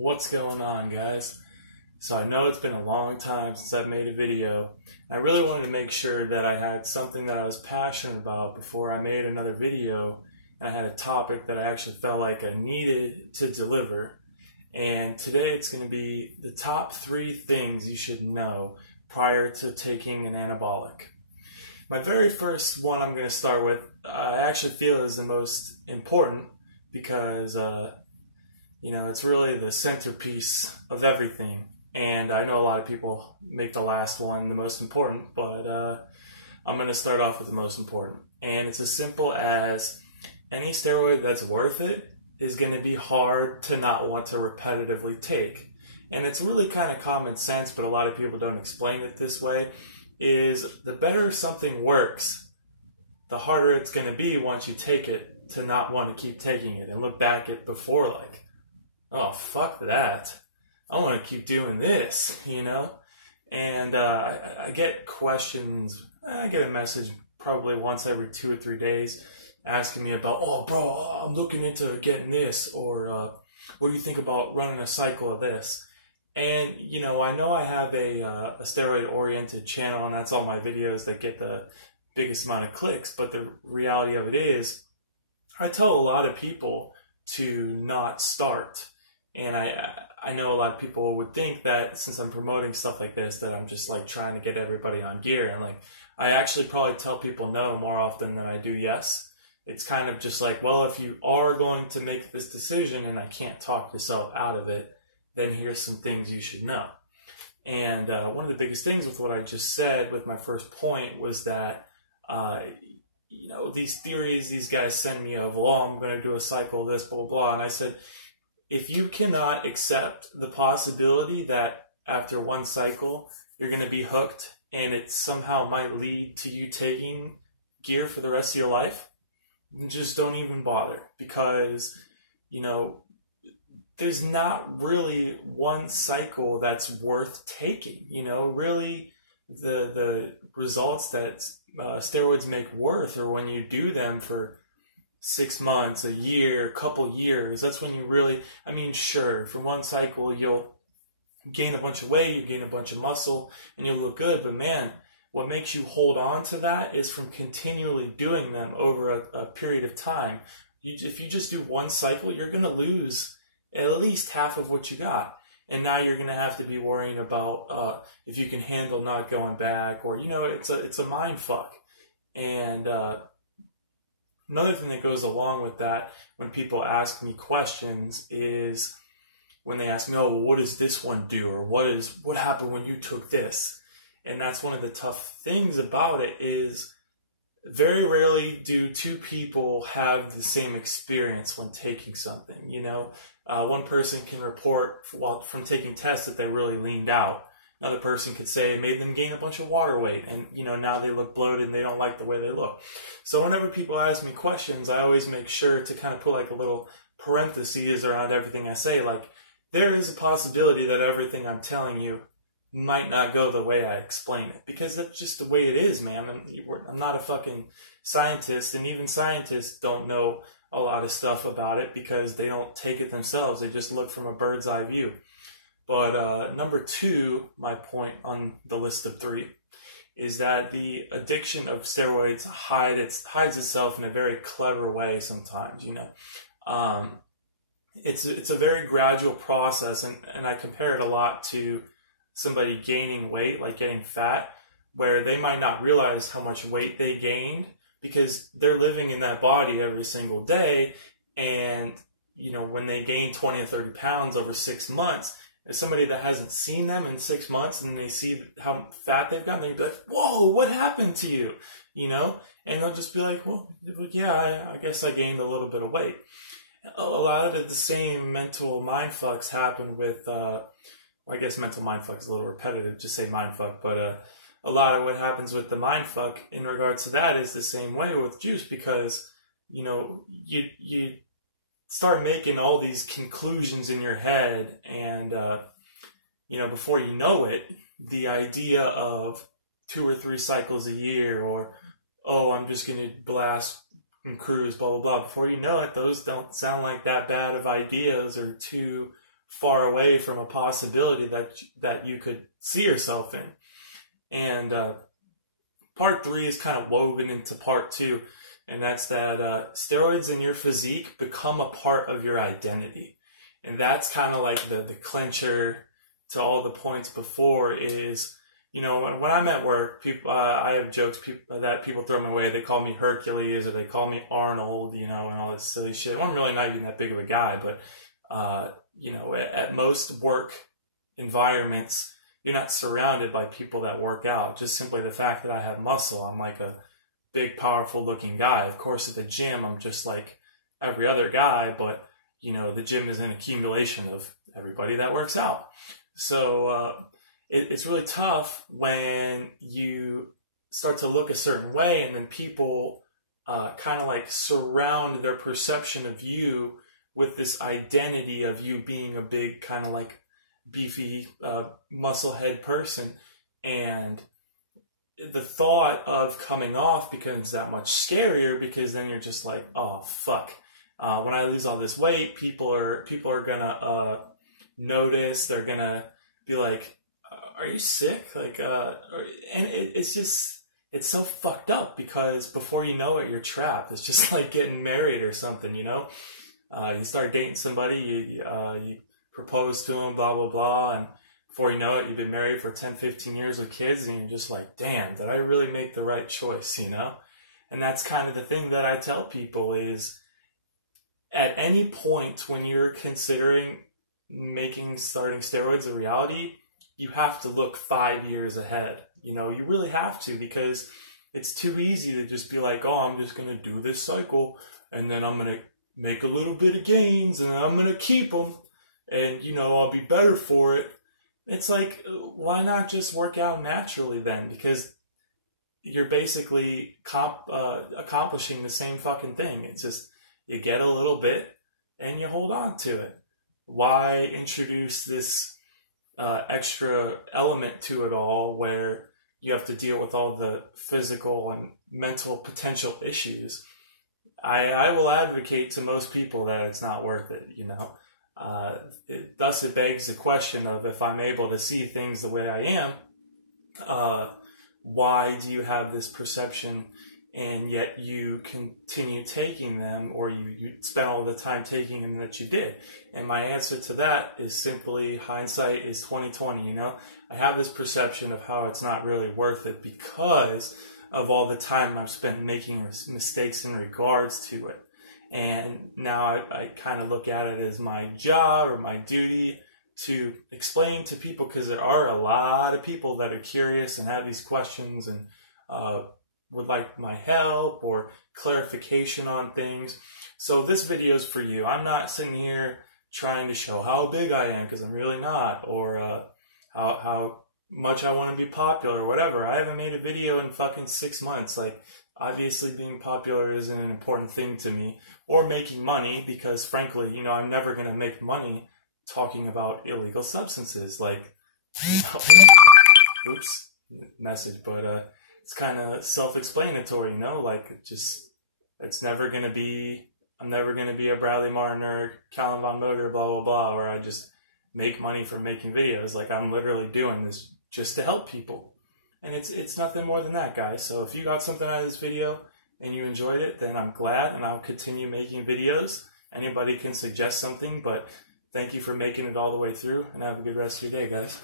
What's going on, guys? So I know it's been a long time since I've made a video. I really wanted to make sure that I had something that I was passionate about before I made another video, and I had a topic that I actually felt like I needed to deliver. And today it's going to be the top 3 things you should know prior to taking an anabolic. My very first one I'm going to start with, I actually feel is the most important because it's really the centerpiece of everything. And I know a lot of people make the last one the most important, but I'm going to start off with the most important. And it's as simple as any steroid that's worth it is going to be hard to not want to repetitively take. And it's really kind of common sense, but a lot of people don't explain it this way, is the better something works, the harder it's going to be once you take it to not want to keep taking it and look back at before like, oh, fuck that. I want to keep doing this, And I get questions, I get a message probably once every 2 or 3 days asking me about, oh, bro, I'm looking into getting this, or what do you think about running a cycle of this? And, I know I have a steroid-oriented channel, and that's all my videos that get the biggest amount of clicks, but the reality of it is, I tell a lot of people to not start. And I know a lot of people would think that since I'm promoting stuff like this, that I'm just like trying to get everybody on gear. And like, I actually probably tell people no more often than I do yes. It's kind of just like, well, if you are going to make this decision and I can't talk yourself out of it, then here's some things you should know. And one of the biggest things with what I just said with my first point was that, these theories, these guys send me of, well, I'm going to do a cycle of this, blah, blah, blah. And I said, if you cannot accept the possibility that after one cycle, you're going to be hooked and it somehow might lead to you taking gear for the rest of your life, just don't even bother, because, there's not really one cycle that's worth taking. Really the results that steroids make worth are when you do them for 6 months, a year, a couple years. That's when you really, sure, for one cycle, you'll gain a bunch of weight, you gain a bunch of muscle, and you'll look good. But man, what makes you hold on to that is from continually doing them over a period of time. If you just do one cycle, you're going to lose at least half of what you got. And now you're going to have to be worrying about if you can handle not going back, or, it's a mind fuck. And another thing that goes along with that when people ask me questions is when they ask me, oh, well, what does this one do? Or what happened when you took this? And that's one of the tough things about it is very rarely do 2 people have the same experience when taking something. One person can report from taking tests that they really leaned out. Another person could say it made them gain a bunch of water weight, and now they look bloated and they don't like the way they look. So whenever people ask me questions, I always make sure to kind of put like a little parentheses around everything I say. Like, there is a possibility that everything I'm telling you might not go the way I explain it, because that's just the way it is, man. I'm not a fucking scientist, and even scientists don't know a lot of stuff about it because they don't take it themselves. They just look from a bird's eye view. But number 2, my point on the list of 3, is that the addiction of steroids hides itself in a very clever way sometimes, It's a very gradual process, and I compare it a lot to somebody gaining weight, like getting fat, where they might not realize how much weight they gained because they're living in that body every single day. And, when they gain 20 or 30 pounds over 6 months, as somebody that hasn't seen them in 6 months and they see how fat they've gotten, they'd be like, whoa, what happened to you? And they'll just be like, well, yeah, I guess I gained a little bit of weight. A lot of the same mental mindfucks happen with, I guess mental mindfuck is a little repetitive, just say mindfuck, but a lot of what happens with the mindfuck in regards to that is the same way with juice, because, you start making all these conclusions in your head, and, before you know it, the idea of 2 or 3 cycles a year, or, oh, I'm just going to blast and cruise, blah, blah, blah. Before you know it, those don't sound like that bad of ideas or too far away from a possibility that you could see yourself in. And part 3 is kind of woven into part 2, and that's that steroids in your physique become a part of your identity. And that's kind of like the clincher to all the points before is, you know, when I'm at work, people, I have jokes that people throw my way. They call me Hercules, or they call me Arnold, you know, and all this silly shit. Well, I'm really not even that big of a guy, but, you know, at most work environments, you're not surrounded by people that work out. Just simply the fact that I have muscle. I'm like a big, powerful looking guy. Of course, at the gym, I'm just like every other guy, but, you know, the gym is an accumulation of everybody that works out. So, it's really tough when you start to look a certain way, and then people kind of like surround their perception of you with this identity of you being a big kind of like beefy muscle head person, and the thought of coming off becomes that much scarier, because then you're just like, oh fuck, when I lose all this weight, people are gonna notice. They're gonna be like, are you sick? Like, and it's just, it's so fucked up, because before you know it, you're trapped. It's just like getting married or something, you know? You start dating somebody, you propose to them, blah, blah, blah, and before you know it, you've been married for 10, 15 years with kids, and you're just like, damn, did I really make the right choice, you know? And that's kind of the thing that I tell people is, at any point when you're considering starting steroids a reality, you have to look 5 years ahead. You know, you really have to, because it's too easy to just be like, oh, I'm just going to do this cycle, and then I'm going to make a little bit of gains, and I'm going to keep them, and, you know, I'll be better for it. It's like, why not just work out naturally then? Because you're basically accomplishing the same fucking thing. It's just, you get a little bit, and you hold on to it. Why introduce this extra element to it all, where you have to deal with all the physical and mental potential issues? I will advocate to most people that it's not worth it, you know. Thus it begs the question of, if I'm able to see things the way I am, why do you have this perception, and yet you continue taking them, or you spend all the time taking them that you did? And my answer to that is simply, hindsight is 20/20, you know? I have this perception of how it's not really worth it because of all the time I've spent making mistakes in regards to it. And now I kind of look at it as my job or my duty to explain to people, because there are a lot of people that are curious and have these questions and would like my help or clarification on things. So this video is for you. I'm not sitting here trying to show how big I am, because I'm really not, or how much I want to be popular or whatever. I haven't made a video in fucking 6 months. Like, obviously being popular isn't an important thing to me, or making money, because frankly, you know, I'm never going to make money talking about illegal substances. Like, you know, oops, message, but it's kind of self-explanatory, you know, like, it's never going to be, I'm never going to be a Bradley Martin or Calvin Von Motor, blah, blah, blah, where I just make money from making videos. Like, I'm literally doing this just to help people. And it's nothing more than that, guys. So if you got something out of this video and you enjoyed it, then I'm glad, and I'll continue making videos. Anybody can suggest something, but thank you for making it all the way through, and have a good rest of your day, guys.